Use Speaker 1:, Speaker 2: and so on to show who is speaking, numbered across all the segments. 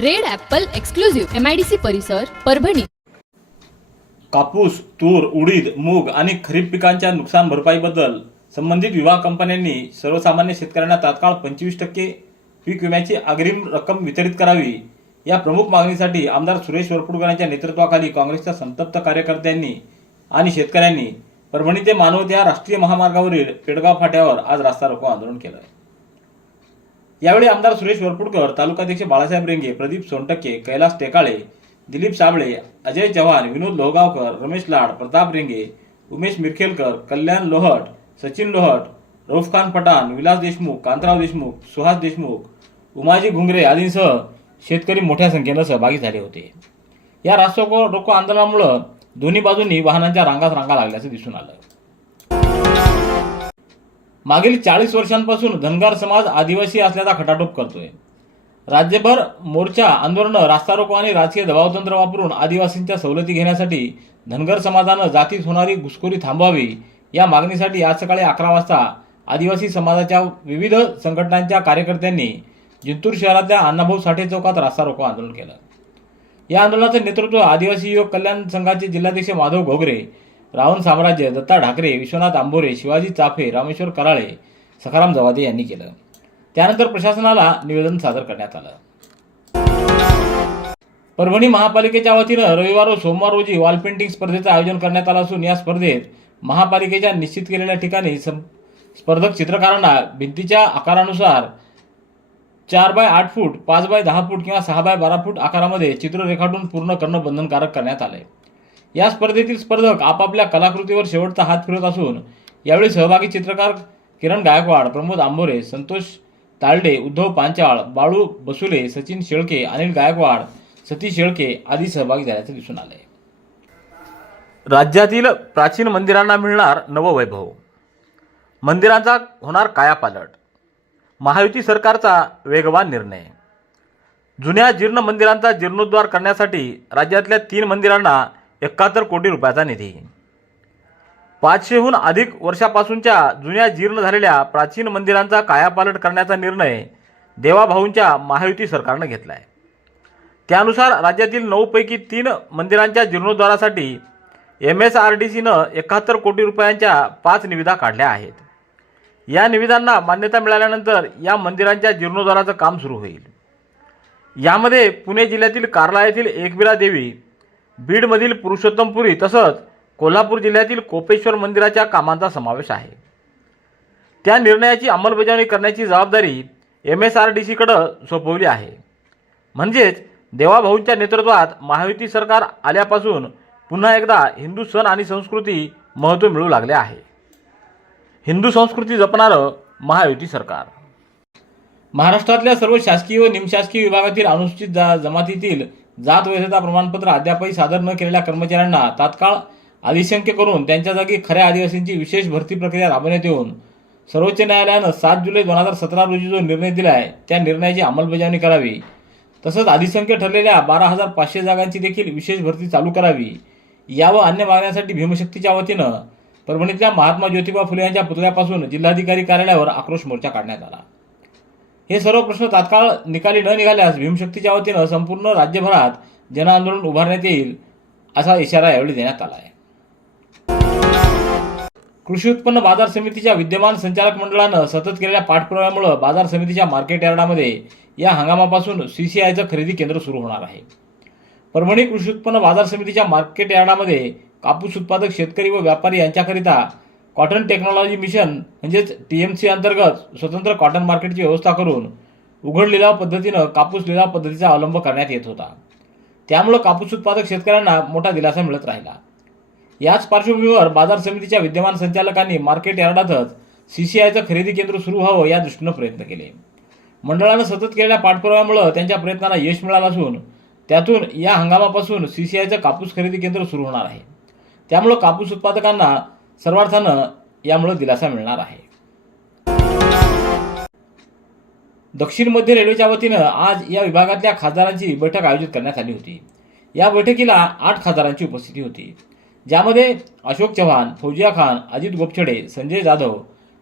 Speaker 1: Red Apple exclusive. MIDC परिसर परभणी.
Speaker 2: कापूस तूर उडीद मूग आणि खरीप पिकांच्या नुकसान भरपाईबद्दल संबंधित विभाग कंपन्यांनी सर्वसामान्य शेतकऱ्यांना तात्काळ पंचवीस टक्के पीक विम्याची अग्रिम रक्कम वितरित करावी. या प्रमुख मागणीसाठी आमदार सुरेश वरपुडकर यांच्या नेतृत्वाखाली काँग्रेसच्या संतप्त कार्यकर्त्यांनी आणि शेतकऱ्यांनी परभणी ते मानवत या राष्ट्रीय महामार्गावरील पेडगाव फाट्यावर आज रास्ता रोको आंदोलन केलं यावेळी आमदार सुरेश वरपुडकर तालुकाध्यक्ष बाळासाहेब रेंगे प्रदीप सोनटक्के कैलास टेकाळे दिलीप साबळे अजय चव्हाण विनोद लोहगावकर रमेश लाड प्रताप रेंगे उमेश मिरखेलकर कल्याण लोहट सचिन लोहट रौफखान पठाण विलास देशमुख कांतराव देशमुख सुहास देशमुख उमाजी घुंगरे आदींसह शेतकरी मोठ्या संख्येनं सहभागी झाले होते. या रास्ता रोको आंदोलनामुळं दोन्ही बाजूंनी वाहनांच्या रांगात रांगा लागल्याचं दिसून आलं. मागील चाळीस वर्षांपासून धनगर समाज आदिवासी असल्याचा खटाटोप करतोय. राज्यभर मोर्चा आंदोलनं रास्ता रोको आणि राजकीय दबावतंत्र वापरून आदिवासींच्या सवलती घेण्यासाठी धनगर समाजानं जातीत होणारी घुसखोरी थांबवावी या मागणीसाठी आज सकाळी अकरा वाजता आदिवासी समाजाच्या विविध संघटनांच्या कार्यकर्त्यांनी जिंतूर शहरातल्या अण्णाभाऊ साठे चौकात रास्ता रोको आंदोलन केलं. या आंदोलनाचं नेतृत्व आदिवासी युवक कल्याण संघाचे जिल्हाध्यक्ष माधव घोगरे रावण साम्राज्य दत्ता ढाकरे विश्वनाथ आंबोरे शिवाजी चाफे रामेश्वर कराळे सखाराम जवादे यांनी केलं. त्यानंतर प्रशासनाला निवेदन सादर करण्यात आलं. परभणी महापालिकेच्या वतीनं रविवार व सोमवार रोजी वॉल पेंटिंग स्पर्धेचं आयोजन करण्यात आलं असून या स्पर्धेत महापालिकेच्या निश्चित केलेल्या ठिकाणी सं- स्पर्धक चित्रकारांना भिंतीच्या आकारानुसार चार बाय आठ फूट पाच बाय दहा फूट किंवा सहा बाय बारा फूट आकारामध्ये चित्र रेखाटून पूर्ण करणं बंधनकारक करण्यात आलं आहे या स्पर्धेतील स्पर्धक आपापल्या कलाकृतीवर शेवटचा हात फिरत असून यावेळी सहभागी चित्रकार किरण गायकवाड प्रमोद आंबोरे संतोष तालडे उद्धव पांचाळ बाळू बसुले सचिन शेळके अनिल गायकवाड सतीश शेळके आदी सहभागी झाल्याचं दिसून आलंय राज्यातील प्राचीन मंदिरांना मिळणार नववैभव. मंदिरांचा होणार कायापालट. महायुती सरकारचा वेगवान निर्णय. जुन्या जीर्ण मंदिरांचा जीर्णोद्धार करण्यासाठी राज्यातल्या तीन मंदिरांना एकाहत्तर कोटी रुपयाचा निधी. पाचशेहून अधिक वर्षापासूनच्या जुन्या जीर्ण झालेल्या प्राचीन मंदिरांचा कायापालट करण्याचा निर्णय देवाभाऊंच्या महायुती सरकारनं घेतला आहे त्यानुसार राज्यातील नऊपैकी तीन मंदिरांच्या जीर्णोद्धारासाठी एम एस आर डी सीनं एकाहत्तर कोटी रुपयांच्या पाच निविदा काढल्या आहेत. या निविदांना मान्यता मिळाल्यानंतर या मंदिरांच्या जीर्णोद्धाराचं काम सुरू होईल. यामध्ये पुणे जिल्ह्यातील कार्ला येथील एकबिरा देवी बीडमधील पुरुषोत्तमपुरी तसंच कोल्हापूर जिल्ह्यातील कोपेश्वर मंदिराच्या कामांचा समावेश आहे. त्या निर्णयाची अंमलबजावणी करण्याची जबाबदारी एम एस आर डी सीकडं सोपवली आहे. म्हणजेच देवाभाऊंच्या नेतृत्वात महायुती सरकार आल्यापासून पुन्हा एकदा हिंदू सण आणि संस्कृती महत्त्व मिळू लागले आहे. हिंदू संस्कृती जपणारं महायुती सरकार. महाराष्ट्रातल्या सर्व शासकीय व निमशासकीय विभागातील अनुसूचित जा जमातीतील जात वैधता प्रमाणपत्र अद्यापही सादर न केलेल्या कर्मचाऱ्यांना तात्काळ अधिशंख्य करून त्यांच्या जागी खऱ्या आदिवासींची विशेष भरती प्रक्रिया राबवण्यात येऊन सर्वोच्च न्यायालयानं सात जुलै दोन हजार सतरा रोजी जो निर्णय दिला आहे त्या निर्णयाची अंमलबजावणी करावी. तसंच अधिसंख्य ठरलेल्या बारा हजार पाचशे जागांची देखील विशेष भरती चालू करावी. या व अन्य मागण्यांसाठी भीमशक्तीच्या वतीनं परभणीतल्या महात्मा ज्योतिबा फुले यांच्या पुतळ्यापासून जिल्हाधिकारी कार्यालयावर आक्रोश मोर्चा काढण्यात आला. हे सर्व प्रश्न तात्काळ निकाली न निघाल्यास भीमशक्तीच्या वतीनं संपूर्ण राज्यभरात जनआंदोलन उभारण्यात येईल असा इशारा यावेळी देण्यात आला आहे. कृषी उत्पन्न बाजार समितीच्या विद्यमान संचालक मंडळानं सतत केलेल्या पाठपुराव्यामुळे बाजार समितीच्या मार्केट यार्डामध्ये या हंगामापासून सीसीआयचं खरेदी केंद्र सुरू होणार आहे. परभणी कृषी उत्पन्न बाजार समितीच्या मार्केट यार्डामध्ये कापूस उत्पादक शेतकरी व व्यापारी यांच्याकरिता कॉटन टेक्नॉलॉजी मिशन म्हणजेच टी एम सी अंतर्गत स्वतंत्र कॉटन मार्केटची व्यवस्था करून उघड लिलाव पद्धतीनं कापूस लिलाव पद्धतीचा अवलंब करण्यात येत होता. त्यामुळं कापूस उत्पादक शेतकऱ्यांना मोठा दिलासा मिळत राहिला. याच पार्श्वभूमीवर बाजार समितीच्या विद्यमान संचालकांनी मार्केट यार्डातच सी सी आयचं खरेदी केंद्र सुरू व्हावं या दृष्टीनं प्रयत्न केले. मंडळानं सतत केलेल्या पाठपुराव्यामुळं त्यांच्या प्रयत्नांना यश मिळालं असून त्यातून या हंगामापासून सी सी आयचं कापूस खरेदी केंद्र सुरू होणार आहे. त्यामुळं कापूस उत्पादकांना सर्वार्थानं यामुळे दिलासा मिळणार आहे. दक्षिण मध्य रेल्वेच्या वतीनं आज या विभागातल्या खासदारांची बैठक आयोजित करण्यात आली होती. या बैठकीला आठ खासदारांची उपस्थिती होती. ज्यामध्ये अशोक चव्हाण फौजिया खान अजित गोपछडे संजय जाधव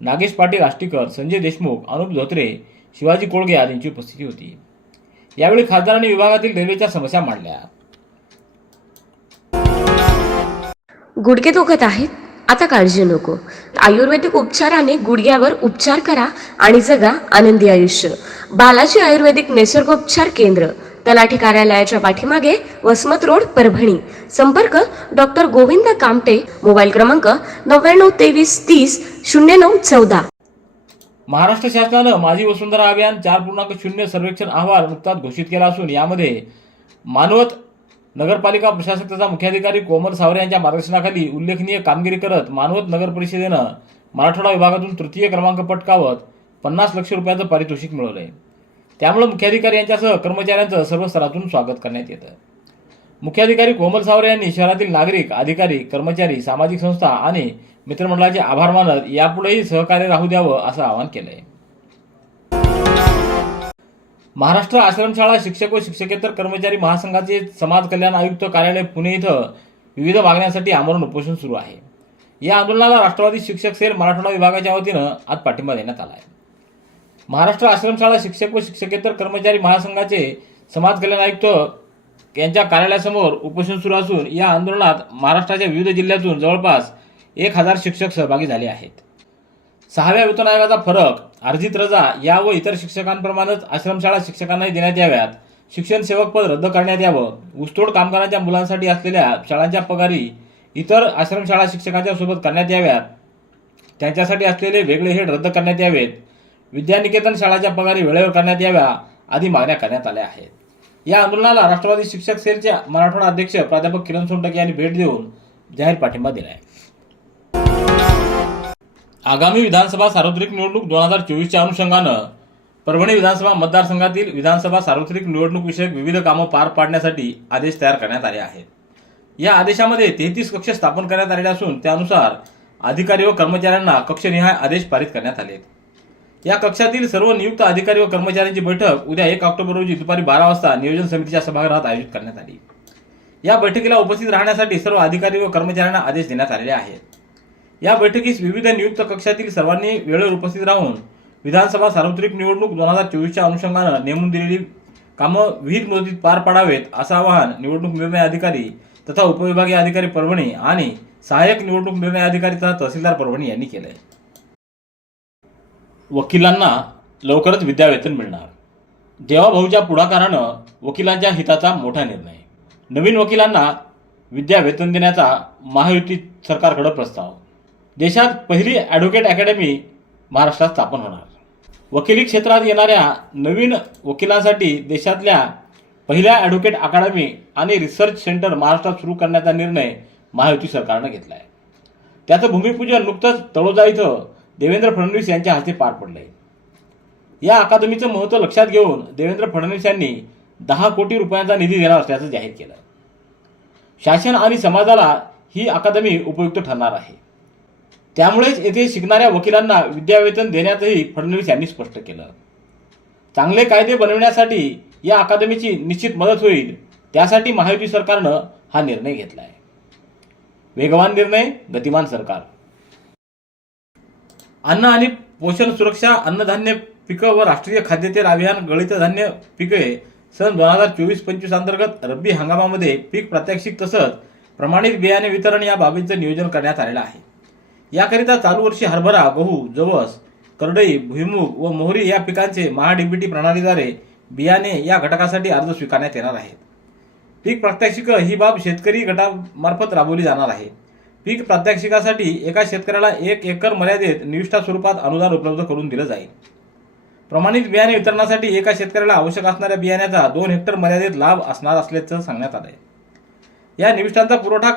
Speaker 2: नागेश पाटील आष्टीकर संजय देशमुख अनुप धोत्रे शिवाजी कोळगे आदींची उपस्थिती होती. यावेळी खासदारांनी विभागातील रेल्वेच्या समस्या मांडल्या.
Speaker 3: गुडघे दुखत आहेत? आता काळजी नको. आयुर्वेदिक उपचाराने गुडघ्यावर उपचार करा आणि जगा आनंदी आयुष्य. बालाजी आयुर्वेदिक निसर्गोपचार केंद्र तलाठी कार्यालयाच्या पाठीमागे वसमत रोड परभणी. संपर्क डॉक्टर गोविंद कामटे मोबाईल क्रमांक नव्याण्णव तेवीस तीस शून्य नऊ चौदा.
Speaker 2: महाराष्ट्र शासनानं माझी वसुंधरा अभियान चार पूर्णांक शून्य सर्वेक्षण अहवाल नुकताच घोषित केला असून यामध्ये मानवत नगरपालिका प्रशासक तथा मुख्याधिकारी कोमल सावरे यांच्या मार्गदर्शनाखाली उल्लेखनीय कामगिरी करत मानवत नगर परिषदेनं मराठवाडा विभागातून तृतीय क्रमांक पटकावत पन्नास लक्ष रुपयाचं पारितोषिक मिळवलंय. त्यामुळे मुख्याधिकारी यांच्यासह कर्मचाऱ्यांचं सर्व स्तरातून स्वागत करण्यात येतं. मुख्याधिकारी कोमल सावरे यांनी शहरातील नागरिक अधिकारी कर्मचारी सामाजिक संस्था आणि मित्रमंडळाचे आभार मानत यापुढेही सहकार्य राहू द्यावं असं आवाहन केलं आहे महाराष्ट्र आश्रमशाळा शिक्षक व शिक्षकेतर कर्मचारी महासंघाचे समाज कल्याण आयुक्त कार्यालय पुणे इथं विविध मागण्यांसाठी आमरण उपोषण सुरू आहे. या आंदोलनाला राष्ट्रवादी शिक्षक सेल मराठवाडा विभागाच्या वतीनं आज पाठिंबा देण्यात आला आहे. महाराष्ट्र आश्रमशाळा शिक्षक व शिक्षकेतर कर्मचारी महासंघाचे समाज कल्याण आयुक्त यांच्या कार्यालयासमोर उपोषण सुरू असून या आंदोलनात महाराष्ट्राच्या विविध जिल्ह्यातून जवळपास एक हजार शिक्षक सहभागी झाले आहेत. सहाव्या वेतन आयोगाचा फरक अर्जित रजा या व इतर शिक्षकांप्रमाणेच आश्रमशाळा शिक्षकांनाही देण्यात याव्यात. शिक्षण सेवक पद रद्द करण्यात यावं. ऊसतोड कामगारांच्या मुलांसाठी असलेल्या शाळांच्या पगारी इतर आश्रमशाळा शिक्षकांच्या सोबत करण्यात याव्यात. त्यांच्यासाठी असलेले वेगळे हेड रद्द करण्यात यावेत. विद्यानिकेतन शाळाच्या पगारी वेळेवर करण्यात याव्या आदी मागण्या करण्यात आल्या आहेत. या आंदोलनाला राष्ट्रवादी शिक्षक सेलचे मराठवाडा अध्यक्ष प्राध्यापक किरण सोंडके यांनी भेट देऊन जाहीर पाठिंबा दिला आहे आगामी विधानसभा सार्वत्रिक निवडणूक दोन हजार चोवीसच्या अनुषंगानं परभणी विधानसभा मतदारसंघातील विधानसभा सार्वत्रिक निवडणूक विषयक विविध कामं पार पाडण्यासाठी आदेश तयार करण्यात आले आहेत. या आदेशामध्ये तेहतीस कक्ष स्थापन करण्यात आलेले असून त्यानुसार अधिकारी व कर्मचाऱ्यांना कक्षनिहाय आदेश पारित करण्यात आले या कक्षातील सर्व नियुक्त अधिकारी व कर्मचाऱ्यांची बैठक उद्या एक ऑक्टोबर रोजी दुपारी बारा वाजता नियोजन समितीच्या सभागृहात आयोजित करण्यात आली. या बैठकीला उपस्थित राहण्यासाठी सर्व अधिकारी व कर्मचाऱ्यांना आदेश देण्यात आलेले आहेत. या बैठकीस विविध नियुक्त कक्षातील सर्वांनी वेळेवर उपस्थित राहून विधानसभा सार्वत्रिक निवडणूक दोन हजार चोवीसच्या अनुषंगानं नेमून दिलेली कामं विहित मुदतीत पार पाडावेत असं आवाहन निवडणूक निर्णय अधिकारी तथा उपविभागीय अधिकारी परभणी आणि सहाय्यक निवडणूक निर्णय अधिकारी तथा तहसीलदार परभणी यांनी केलंय. वकिलांना लवकरच विद्यावेतन मिळणार. देवाभाऊच्या पुढाकारानं वकिलांच्या हिताचा मोठा निर्णय. नवीन वकिलांना विद्यावेतन देण्याचा महायुती सरकारकडे प्रस्ताव. देशात पहिली ॲडव्होकेट अकॅडमी महाराष्ट्रात स्थापन होणार. वकिली क्षेत्रात येणाऱ्या नवीन वकिलांसाठी देशातल्या पहिल्या ॲडव्होकेट अकादमी आणि रिसर्च सेंटर महाराष्ट्रात सुरू करण्याचा निर्णय महायुती सरकारनं घेतला आहे त्याचं भूमिपूजन नुकतंच तळोजा इथं देवेंद्र फडणवीस यांच्या हस्ते पार पडलं आहे या अकादमीचं महत्त्व लक्षात घेऊन देवेंद्र फडणवीस यांनी दहा कोटी रुपयांचा निधी देणार असल्याचं जाहीर केलं शासन आणि समाजाला ही अकादमी उपयुक्त ठरणार आहे. त्यामुळेच येथे शिकणाऱ्या वकिलांना विद्यावेतन देण्यातही फडणवीस यांनी स्पष्ट केलं. चांगले कायदे बनवण्यासाठी या अकादमीची निश्चित मदत होईल त्यासाठी महायुती सरकारनं हा निर्णय घेतला आहे वेगवान निर्णय गतिमान सरकार. अन्न आणि पोषण सुरक्षा अन्नधान्य पिकं व राष्ट्रीय खाद्यतेल अभियान गळीत धान्य पिके सन दोन हजार चोवीस पंचवीस अंतर्गत रब्बी हंगामामध्ये पीक प्रात्यक्षिक तसंच प्रमाणित बियाणे वितरण या बाबींचं नियोजन करण्यात आलेलं आहे. याकरिता चालू वर्षी हरभरा गहू जवस करडई भुईमूग व मोहरी या पिकांचे महाडीबीटी प्रणालीद्वारे बियाणे या घटकासाठी अर्ज स्वीकारण्यात येणार आहेत. पीक प्रात्यक्षिक ही बाब शेतकरी गटामार्फत राबवली जाणार आहे. पीक प्रात्यक्षिकासाठी एका शेतकऱ्याला एक एकर मर्यादेत निविष्ठा स्वरूपात अनुदान उपलब्ध करून दिलं जाईल. प्रमाणित बियाणे वितरणासाठी एका शेतकऱ्याला आवश्यक असणाऱ्या बियाण्याचा दोन हेक्टर मर्यादेत लाभ असणार असल्याचं सांगण्यात आलंय. या निविष्ठांचा पुरवठा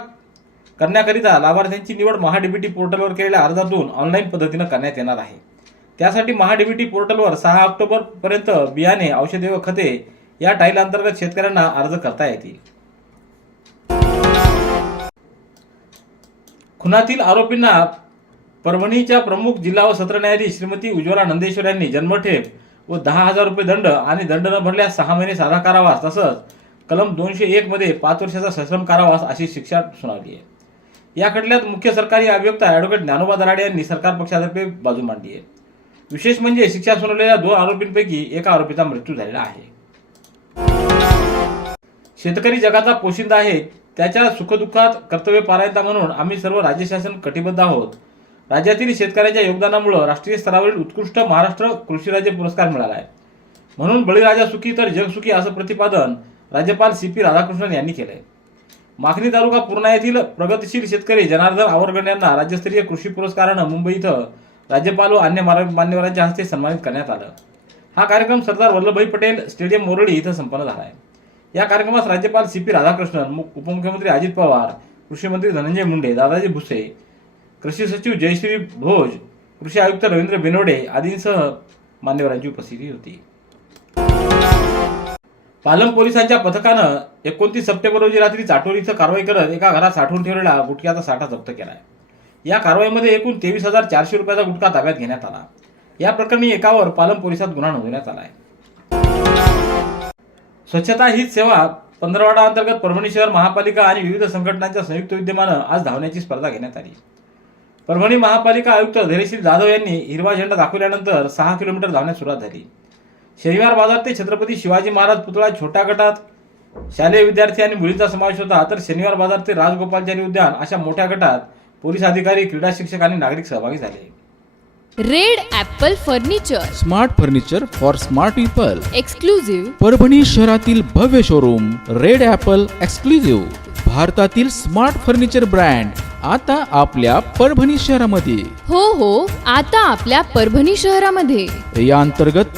Speaker 2: करण्याकरिता लाभार्थ्यांची निवड महाडीबीटी पोर्टलवर केलेल्या अर्जातून ऑनलाईन पद्धतीनं करण्यात येणार आहे. त्यासाठी महाडीबीटी पोर्टलवर सहा ऑक्टोबर पर्यंत बियाणे औषधे व खते या टाईल अंतर्गत शेतकऱ्यांना अर्ज करता येतील. खुनातील आरोपींना परभणीच्या प्रमुख जिल्हा व सत्र न्यायाधीश श्रीमती उज्ज्वला नंदेश्वर यांनी जन्मठेप व दहा हजार रुपये दंड आणि दंड न भरल्यास सहा महिने साधा कारावास तसंच कलम दोनशे एक मध्ये पाच वर्षाचा सश्रम कारावास अशी शिक्षा सुनावली आहे. या खटल्यात मुख्य सरकारी अभियोक्ता ॲडव्होकेट ज्ञानोबा दराडे यांनी सरकार पक्षातर्फे बाजू मांडली आहे. विशेष म्हणजे शिक्षा सुनावलेल्या दोन आरोपींपैकी एका आरोपीचा मृत्यू झालेला आहे. शेतकरी जगाचा पोशिंदा आहे त्याच्या सुखदुःखात कर्तव्य पारायता म्हणून आम्ही सर्व राज्य शासन कटिबद्ध आहोत. राज्यातील शेतकऱ्यांच्या योगदानामुळे राष्ट्रीय स्तरावरील उत्कृष्ट महाराष्ट्र कृषी राज्य पुरस्कार मिळाला आहे. म्हणून बळीराजा सुखी तर जग सुखी असं प्रतिपादन राज्यपाल सी पी राधाकृष्णन यांनी केलंय. माखणी तालुका पूर्णा येथील प्रगतशील शेतकरी जनार्दन आवरगण यांना राज्यस्तरीय कृषी पुरस्कारानं मुंबई इथं राज्यपाल व अन्य मान्यवरांच्या हस्ते सन्मानित करण्यात आलं. हा कार्यक्रम सरदार वल्लभभाई पटेल स्टेडियम मोरळी इथं संपन्न झाला आहे. या कार्यक्रमास राज्यपाल सी पी राधाकृष्णन उपमुख्यमंत्री अजित पवार कृषी मंत्री धनंजय मुंडे दादाजी भुसे कृषी सचिव जयश्री भोज कृषी आयुक्त रवींद्र बेनोडे आदींसह मान्यवरांची उपस्थिती होती. पालम पोलिसांच्या पथकानं एकोणतीस सप्टेंबर रोजी रात्री चाटोर इथं कारवाई करत एका घरात साठवून ठेवलेला गुटख्याचा साठा जप्त केला आहे या कारवाईमध्ये एकूण तेवीस हजार चारशे रुपयाचा गुटखा ताब्यात घेण्यात आला. या प्रकरणी एकावर पालम पोलिसात गुन्हा नोंदवण्यात आलाय. स्वच्छता हीच सेवा पंधरवाडा अंतर्गत परभणी शहर महापालिका आणि विविध संघटनांच्या संयुक्त विद्यमानं आज धावण्याची स्पर्धा घेण्यात आली. परभणी महापालिका आयुक्त धैर्यशील जाधव यांनी हिरवा झेंडा दाखवल्यानंतर सहा किलोमीटर धावण्यास सुरुवात झाली. शनिवार बाजार ते छत्रपती शिवाजी महाराज पुतळा छोट्या गटात. शालेय विद्यार्थी आणि मुलींचा समावेश होता. तर शनिवार बाजार ते राजगोपालचारी उद्यान अशा मोठ्या गटात पोलीस अधिकारी क्रीडा शिक्षक आणि नागरिक सहभागी झाले.
Speaker 1: Red apple furniture.
Speaker 4: Smart furniture for smart people.
Speaker 1: Exclusive
Speaker 4: Parbhani शहरातील भव्य शोरूम रेड ॲपल एक्सक्लुझिव्ह. भारतातील स्मार्ट फर्निचर ब्रँड आता आपल्या परभणी शहरामध्ये.
Speaker 1: हो हो आता आपल्या परभणी शहरामध्ये.
Speaker 4: या अंतर्गत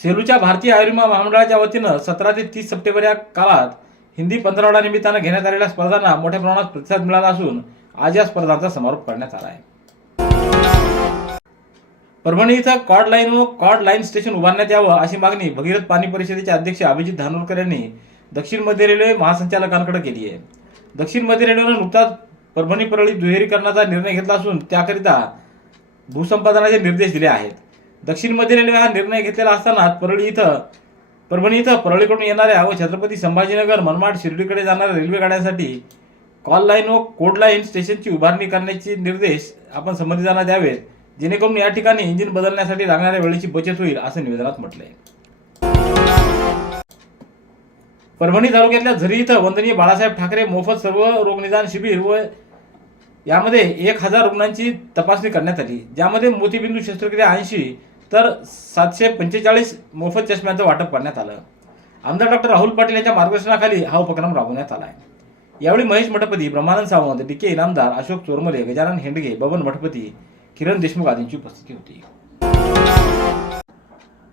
Speaker 2: सेलूच्या भारतीय आयुर्विमा महामंडळाच्या वतीनं सतरा ते तीस सप्टेंबर या काळात हिंदी पंधरवडा निमित्तानं घेण्यात आलेल्या स्पर्धांना मोठ्या प्रमाणात प्रतिसाद मिळाला असून आज या स्पर्धांचा समारोप करण्यात आला आहे. परभणी इथं कॉड लाईन व कॉड लाईन स्टेशन उभारण्यात यावं अशी मागणी भगीरथ पाणी परिषदेचे अध्यक्ष अभिजित धानोरकर यांनी दक्षिण मध्य रेल्वे महासंचालकांकडे केली आहे. दक्षिण मध्य रेल्वेनं नुकताच परभणी परळी दुहेरीकरणाचा निर्णय घेतला असून त्याकरिता भूसंपादनाचे निर्देश दिले आहेत. दक्षिण मध्य रेल्वे हा निर्णय घेतलेला असताना परळी इथं परभणी इथं परळीकडून येणाऱ्या व छत्रपती संभाजीनगर मनमाड शिर्डीकडे जाणाऱ्या रेल्वे गाड्यांसाठी कॉल लाईन व कोड लाईन स्टेशनची उभारणी करण्याचे निर्देश आपण संबंधितांना द्यावेत जेणेकरून या ठिकाणी इंजिन बदलण्यासाठी लागणाऱ्या वेळेची बचत होईल असं निवेदनात म्हटलंय. परभणी तालुक्यातल्या झरी इथं वंदनीय बाळासाहेब ठाकरे मोफत सर्व रोगनिदान शिबिर व यामध्ये एक हजार रुग्णांची तपासणी करण्यात आली. ज्यामध्ये मोतीबिंदू शस्त्रक्रिया ऐंशी तर सातशे पंचेचाळीस मोफत चष्म्याचं वाटप करण्यात आलं. आमदार डॉक्टर राहुल पाटील यांच्या मार्गदर्शनाखाली हा उपक्रम राबवण्यात आला आहे यावेळी महेश मठपती ब्रह्मानंद सावंत डी के इनामदार अशोक चोरमले गजानन हेंडगे बबन मठपती किरण देशमुख आदींची उपस्थिती होती.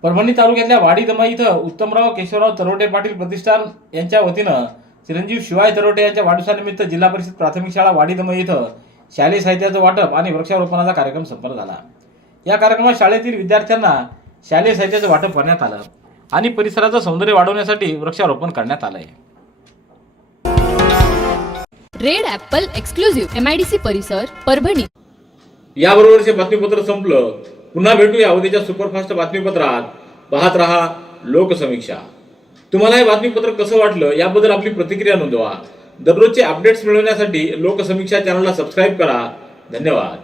Speaker 2: परभणी तालुक्यातल्या वाडी दमा इथं उत्तमराव केशवराव तरोटे पाटील प्रतिष्ठान यांच्या वतीनं चिरंजीव शिवाय तरोटे यांच्या वाढदिवसानिमित्त जिल्हा परिषद प्राथमिक शाळा वाडी दमा इथं शालेय साहित्याचं वाटप आणि वृक्षारोपणाचा कार्यक्रम संपन्न झाला. या कार्यक्रमात शाळेतील विद्यार्थ्यांना शालेय साहित्याचं वाटप करण्यात आलं आणि परिसराचं सौंदर्य वाढवण्यासाठी वृक्षारोपण करण्यात आलंय.
Speaker 1: Red Apple exclusive M I D C Parbhani Parbhani.
Speaker 2: याबरोबरचे बातमीपत्र संपलं. पुन्हा भेटूया उद्याच्या सुपरफास्ट बातमीपत्रात. पाहत रहा लोकसमीक्षा. तुम्हाला हे बातमीपत्र कसं वाटलं याबद्दल आपली प्रतिक्रिया नोंदवा. दररोजचे अपडेट्स मिळवण्यासाठी लोकसमीक्षा चॅनलला सबस्क्राईब करा. धन्यवाद.